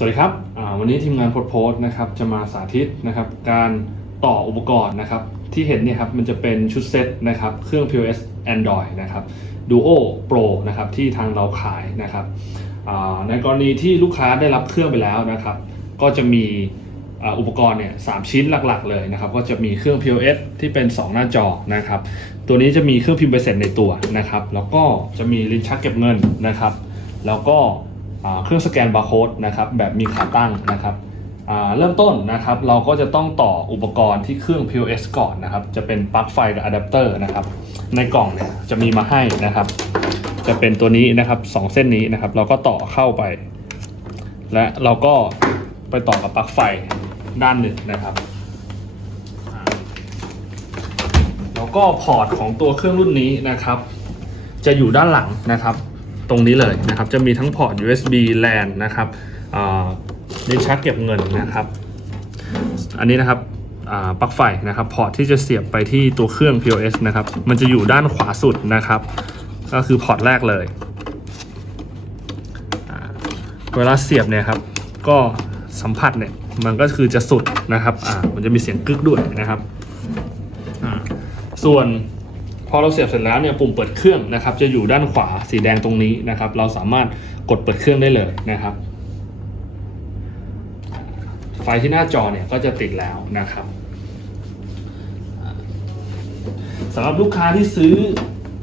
สวัสดีครับวันนี้ทีมงานโพสต์โพสนะครับจะมาสาธิตนะครับการต่ออุปกรณ์นะครับที่เห็นเนี่ยครับมันจะเป็นชุดเซตนะครับเครื่อง POS Android นะครับ Duo Pro นะครับที่ทางเราขายนะครับในกรณีที่ลูกค้าได้รับเครื่องไปแล้วนะครับ ก็จะมีอุปกรณ์เนี่ยสามชิ้นหลักๆเลยนะครับ ก็จะมีเครื่อง POS ที่เป็น 2 หน้าจอนะครับ ตัวนี้จะมีเครื่องพิมพ์ใบเสร็จในตัวนะครับ แล้วก็จะมีลิ้นชักเก็บเงินนะครับ แล้วก็ เครื่องสแกนบาร์โค้ดนะครับแบบมีขาตั้งนะครับเริ่มต้นนะครับเราก็จะต้องต่ออุปกรณ์ที่เครื่อง POS ก่อนนะครับ จะเป็นปลั๊กไฟกับอะแดปเตอร์นะครับ ในกล่องเนี่ยจะมีมาให้นะครับ จะเป็นตัวนี้นะครับสองเส้นนี้นะครับ เราก็ต่อเข้าไป และเราก็ไปต่อกับปลั๊กไฟด้านหนึ่งนะครับแล้วก็พอร์ตของตัวเครื่องรุ่นนี้นะครับ จะอยู่ด้านหลังนะครับ ตรงนี้เลยนะครับ จะมีทั้งพอร์ต USB LAN นะครับอ่าลิ้นชักเก็บเงินนะครับ อันนี้นะครับปลั๊กไฟนะครับ พอร์ตที่จะเสียบไปที่ตัวเครื่อง POS นะครับ มันจะอยู่ด้านขวาสุดนะครับ ก็คือพอร์ตแรกเลย เวลาเสียบเนี่ยครับ ก็สัมผัสเนี่ย มันก็คือจะสุดนะครับอ่ามันจะมีเสียงกึกด้วยนะครับ ส่วน พอเราเสียบเสร็จแล้วเนี่ยปุ่มเปิดเครื่องนะครับ จะอยู่ด้านขวาสีแดงตรงนี้นะครับ เราสามารถกดเปิดเครื่องได้เลยนะครับ ไฟที่หน้าจอเนี่ยก็จะติดแล้วนะครับสำหรับลูกค้าที่ซื้อ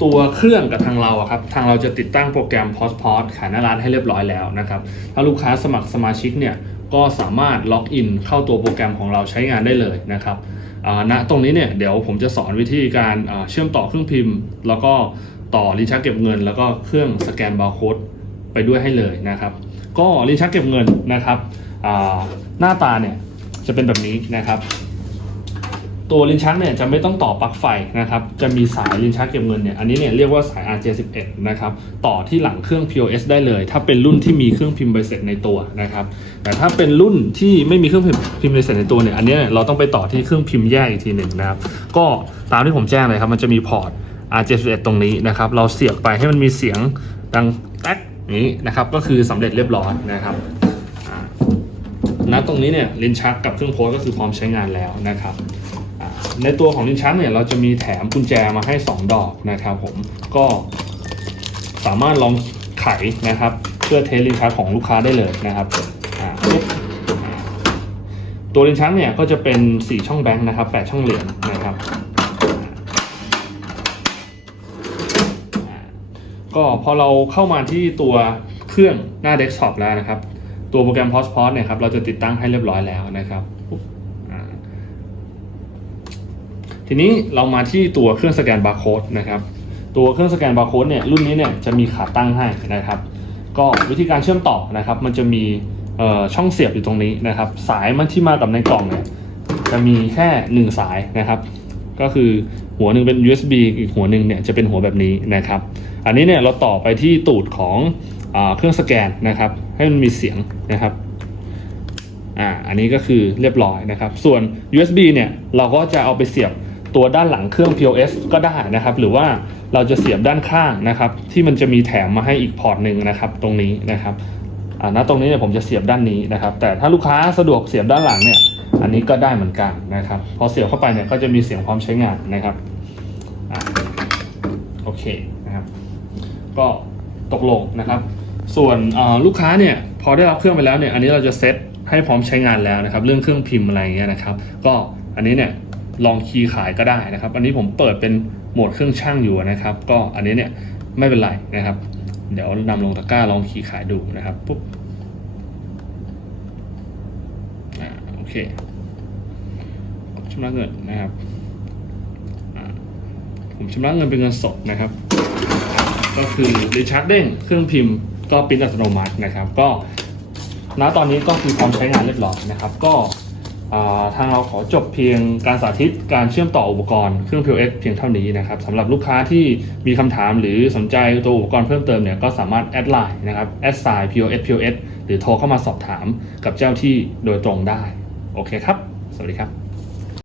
ตัวเครื่องกับทางเราอะครับ ทางเราจะติดตั้งโปรแกรม POS POS ขายหน้าร้านให้เรียบร้อยแล้วนะครับ ถ้าลูกค้าสมัครสมาชิกเนี่ยก็สามารถล็อกอินเข้าตัวโปรแกรมของเราใช้งานได้เลยนะครับ ณตรงนี้เนี่ยเดี๋ยวผมจะสอนวิธีการเชื่อมต่อเครื่องพิมพ์ แล้วก็ต่อลิ้นชักเก็บเงิน แล้วก็เครื่องสแกนบาร์โค้ดไปด้วยให้เลยนะครับ ก็ลิ้นชักเก็บเงินนะครับหน้าตาเนี่ยจะเป็นแบบนี้นะครับ ตัวลิ้นชักเนี่ยจะไม่ต้องต่อปลั๊กไฟนะครับ จะมีสายลิ้นชักเก็บเงินเนี่ยอันนี้เนี่ยเรียกว่าสาย RJ11 นะครับต่อที่หลังเครื่อง POS ได้เลย ถ้าเป็นรุ่นที่มีเครื่องพิมพ์ใบเสร็จในตัวนะครับแต่ถ้าเป็นรุ่นที่ไม่มีเครื่องพิมพ์ใบเสร็จในตัวเนี่ยอันนี้เราต้องไปต่อที่เครื่องพิมพ์แยกอีกทีหนึ่งนะครับก็ตามที่ผมแจ้งเลยครับมันจะมีพอร์ต RJ11 ตรงนี้นะครับเราเสียบไปให้มันมีเสียงดังแต๊กนี้นะครับก็คือสำเร็จเรียบร้อยนะครับณตรงนี้เนี่ยลิ้นชักกับเครื่องโพสก็คือพร้อมใช้งานแล้วนะครับ ในตัวของลิ้นชักเนี่ยเราจะมีแถมกุญแจมาให้ 2 ดอกนะครับผมก็สามารถลองไขนะครับ เพื่อเทสลิ้นชักของลูกค้าได้เลยนะครับอ่าปุ๊บตัวลิ้นชักเนี่ยก็จะเป็น 4 ช่องแบงค์นะครับ 8 ช่องเหรียญนะครับก็พอเราเข้ามาที่ตัวเครื่องหน้าเดสก์ท็อปแล้วนะครับ ตัวโปรแกรม POS POS เนี่ยครับเราจะติดตั้งให้เรียบร้อยแล้วนะครับ ทีนี้เรามาที่ตัวเครื่องสแกนบาร์โค้ดนะครับ ตัวเครื่องสแกนบาร์โค้ดเนี่ยรุ่นนี้เนี่ยจะมีขาตั้งให้นะครับ ก็วิธีการเชื่อมต่อนะครับ มันจะมีช่องเสียบอยู่ตรงนี้นะครับ สายมันที่มากับในกล่องเนี่ยจะมีแค่ 1 สายนะครับ ก็คือหัวหนึ่งเป็น USB อีกหัวหนึ่งเนี่ยจะเป็นหัวแบบนี้นะครับ อันนี้เนี่ยเราต่อไปที่ตูดของอเครื่องสแกนนะครับ ให้มันมีเสียงนะครับอ่าอันนี้ก็คือเรียบร้อยนะครับ ส่วน USB เนี่ยเราก็จะเอาไปเสียบ ตัวด้านหลังเครื่อง POS ก็ได้นะครับ หรือว่าเราจะเสียบด้านข้างนะครับ ที่มันจะมีแถมมาให้อีกพอร์ตหนึ่งนะครับ ตรงนี้นะครับอ่าณตรงนี้เนี่ยผมจะเสียบด้านนี้นะครับ แต่ถ้าลูกค้าสะดวกเสียบด้านหลังเนี่ย อันนี้ก็ได้เหมือนกันนะครับ พอเสียบเข้าไปเนี่ยก็จะมีเสียงพร้อมใช้งานนะครับอโอเคนะครับ ก็ตกลงนะครับ ส่วนลูกค้าเนี่ยพอได้รับเครื่องไปแล้วเนี่ย อันนี้เราจะเซตให้พร้อมใช้งานแล้วนะครับ เรื่องเครื่องพิมพ์อะไรเงี้ยนะครับ ก็อันนี้เนี่ย ลองคีย์ขายก็ได้นะครับ อันนี้ผมเปิดเป็นโหมดเครื่องช่างอยู่นะครับ ก็อันนี้เนี่ยไม่เป็นไรนะครับ เดี๋ยวนำลงตะกร้าลองคีย์ขายดูนะครับปุ๊บอ่าโอเคชำระเงินนะครับผมชำระเงินเป็นเงินสดนะครับ ก็คือรีชาร์จเด้งเครื่องพิมพ์ก็ปิ้นอัตโนมัตินะครับ ก็ณตอนนี้ก็คือพร้อมใช้งานเรียบร้อยนะครับ ก็ ทางเราขอจบเพียงการสาธิตการเชื่อมต่ออุปกรณ์เครื่อง POS เพียงเท่านี้นะครับสำหรับลูกค้าที่มีคำถามหรือสนใจตัวอุปกรณ์เพิ่มเติมเนี่ยก็สามารถแอดไลน์นะครับแอดไซน์ POS POS หรือโทรเข้ามาสอบถามกับเจ้าที่โดยตรงได้ โอเคครับ สวัสดีครับ